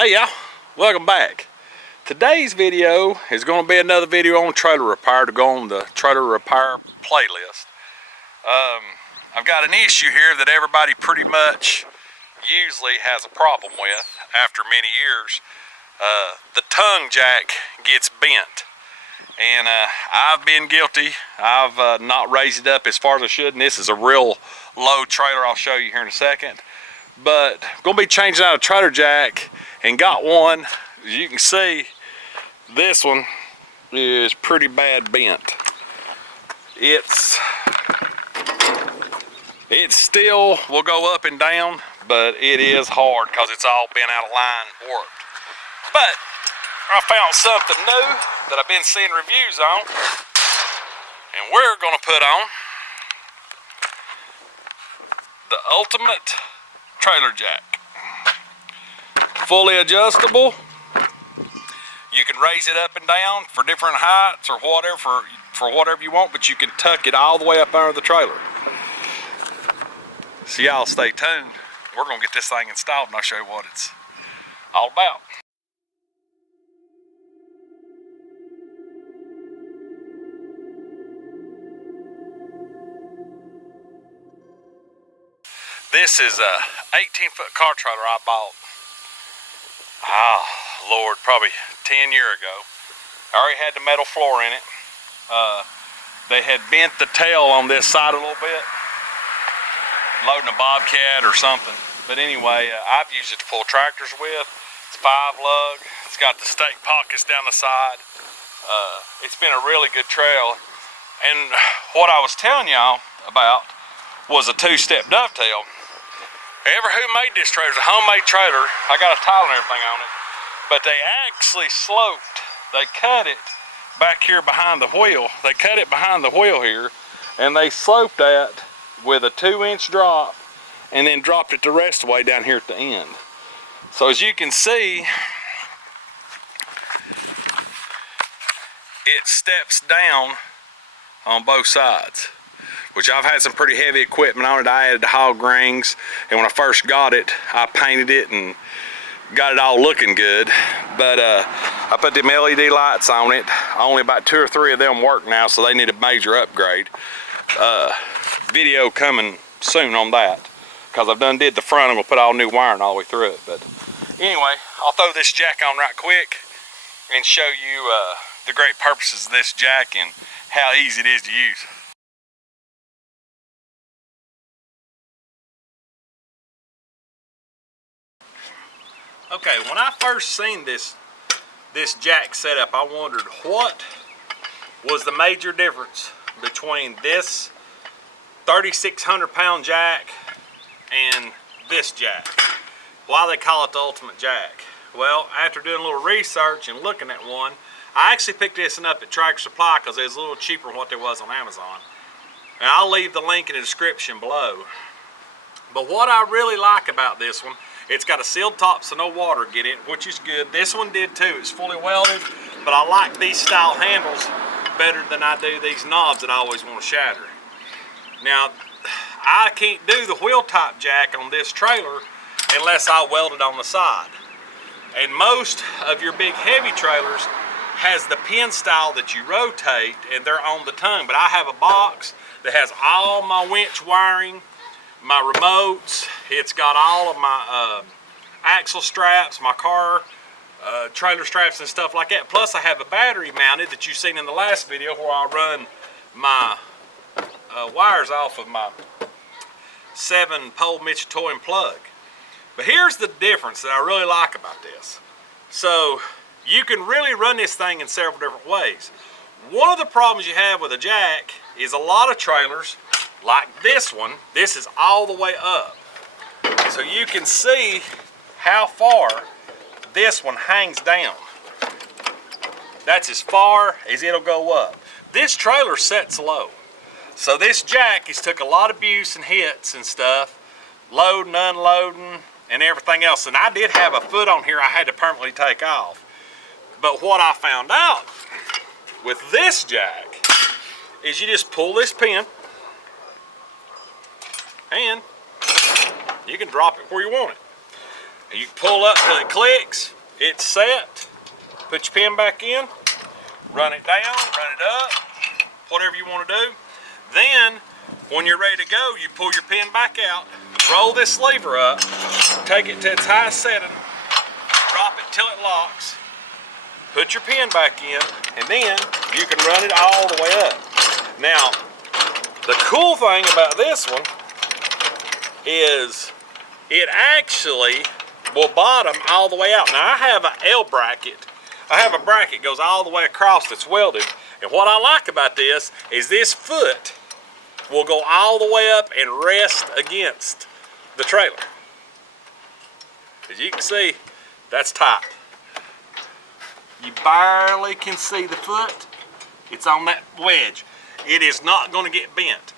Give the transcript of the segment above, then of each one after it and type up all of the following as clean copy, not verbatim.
Hey y'all, welcome back. Today's video is going to be another video on trailer repair to go on the trailer repair playlist. I've got an issue here that everybody pretty much usually has a problem with after many years. The tongue jack gets bent, and I've been guilty. I've not raised it up as far as I should, and this is a real low trailer. I'll show you here in a second. But I'm going to be changing out a trailer jack and got one. As you can see, this one is pretty bad bent. It still will go up and down, but it is hard because it's all been out of line and warped. But I found something new that I've been seeing reviews on, and we're going to put on the ultimate trailer jack. Fully adjustable. You can raise it up and down for different heights or whatever, for whatever you want, but you can tuck it all the way up under the trailer. So y'all stay tuned. We're gonna get this thing installed and I'll show you what it's all about. This is a 18-foot car trailer I bought, Lord, probably 10 years ago. I already had the metal floor in it. They had bent the tail on this side a little bit, loading a Bobcat or something. But anyway, I've used it to pull tractors with. It's 5-lug. It's got the stake pockets down the side. It's been a really good trail. And what I was telling y'all about was a 2-step dovetail. Who made this trailer? It's a homemade trailer. I got a tile and everything on it. But they actually sloped. They cut it back here behind the wheel. They cut it behind the wheel here, and they sloped that with a 2-inch drop, and then dropped it the rest of the way down here at the end. So as you can see, it steps down on both sides, which I've had some pretty heavy equipment on it. I added the hog rings, and when I first got it, I painted it and got it all looking good. But I put them LED lights on it. Only about 2 or 3 of them work now, so they need a major upgrade. Video coming soon on that, because I've done did the front. I'm gonna put all new wiring all the way through it. But anyway, I'll throw this jack on right quick and show you the great purposes of this jack and how easy it is to use. Okay, when I first seen this jack setup, I wondered what was the major difference between this 3,600-pound jack and this jack. Why they call it the ultimate jack? Well, after doing a little research and looking at one, I actually picked this one up at Tractor Supply because it was a little cheaper than what there was on Amazon. And I'll leave the link in the description below. But what I really like about this one, it's got a sealed top so no water get in, which is good. This one did too. It's fully welded, but I like these style handles better than I do these knobs that I always want to shatter. Now, I can't do the wheel top jack on this trailer unless I weld it on the side. And most of your big heavy trailers has the pin style that you rotate and they're on the tongue. But I have a box that has all my winch wiring, my remotes. It's got all of my axle straps, my car trailer straps and stuff like that. Plus I have a battery mounted that you've seen in the last video where I run my wires off of my 7-pole Mitchell plug. But here's the difference that I really like about this. So you can really run this thing in several different ways. One of the problems you have with a jack is a lot of trailers, like this one, this is all the way up. So you can see how far this one hangs down. That's as far as it'll go up. This trailer sets low. So this jack has took a lot of abuse and hits and stuff, loading, unloading, and everything else. And I did have a foot on here I had to permanently take off. But what I found out with this jack is you just pull this pin and you can drop it where you want it. You pull up till it clicks, it's set, put your pin back in, run it down, run it up, whatever you want to do. Then, when you're ready to go, you pull your pin back out, roll this lever up, take it to its highest setting, drop it till it locks, put your pin back in, and then you can run it all the way up. Now, the cool thing about this one is it actually will bottom all the way out. Now I have an L bracket. I have a bracket goes all the way across that's welded. And what I like about this is this foot will go all the way up and rest against the trailer. As you can see, that's tight. You barely can see the foot. It's on that wedge. It is not going to get bent.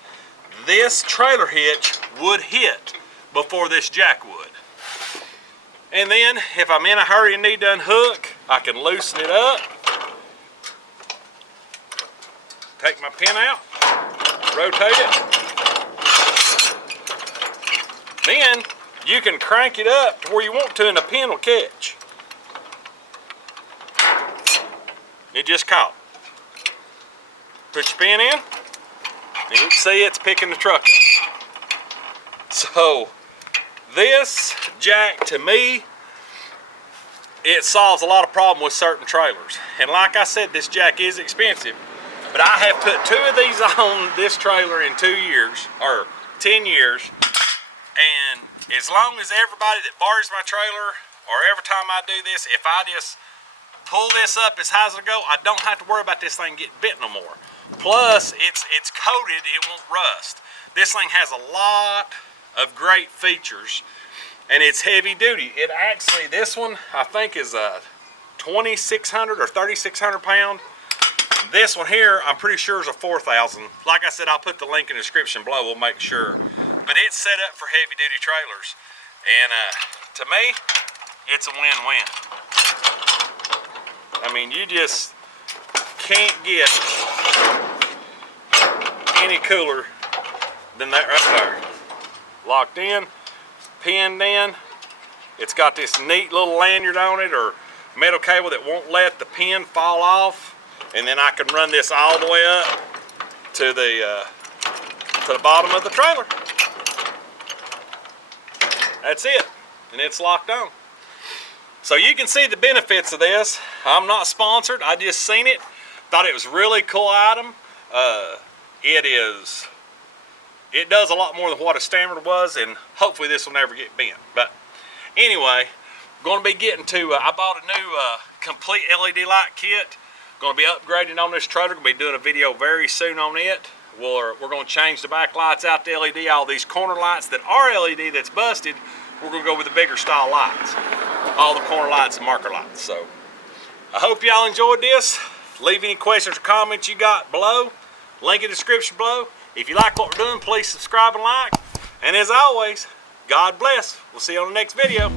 This trailer hitch would hit before this jack would. And then, if I'm in a hurry and need to unhook, I can loosen it up, take my pin out, rotate it. Then, you can crank it up to where you want to and the pin will catch. It just caught. Put your pin in, and you can see it's picking the truck up. So, this jack, to me, it solves a lot of problems with certain trailers. And like I said, this jack is expensive, but I have put 2 of these on this trailer in 2 years, or 10 years. And as long as everybody that borrows my trailer, or every time I do this, if I just pull this up as high as it'll go, I don't have to worry about this thing getting bent no more. Plus, it's coated, it won't rust. This thing has a lot of great features, and it's heavy duty. It actually, this one I think is a 2,600 or 3,600 pound. This one here I'm pretty sure is a 4,000. Like I said, I'll put the link in the description below, we'll make sure. But it's set up for heavy duty trailers, and to me it's a win-win. I mean, you just can't get any cooler than that right there. Locked in, pinned in. It's got this neat little lanyard on it, or metal cable that won't let the pin fall off. And then I can run this all the way up to the bottom of the trailer. That's it, and it's locked on. So you can see the benefits of this. I'm not sponsored, I just seen it. Thought it was a really cool item. It does a lot more than what a standard was, and hopefully this will never get bent. But anyway, I'm going to be getting to, I bought a new complete LED light kit. Going to be upgrading on this trailer. Going to be doing a video very soon on it. We're going to change the back lights out to LED. All these corner lights that are LED that's busted, we're going to go with the bigger style lights. All the corner lights and marker lights. So I hope y'all enjoyed this. Leave any questions or comments you got below. Link in the description below. If you like what we're doing, please subscribe and like. And as always, God bless. We'll see you on the next video.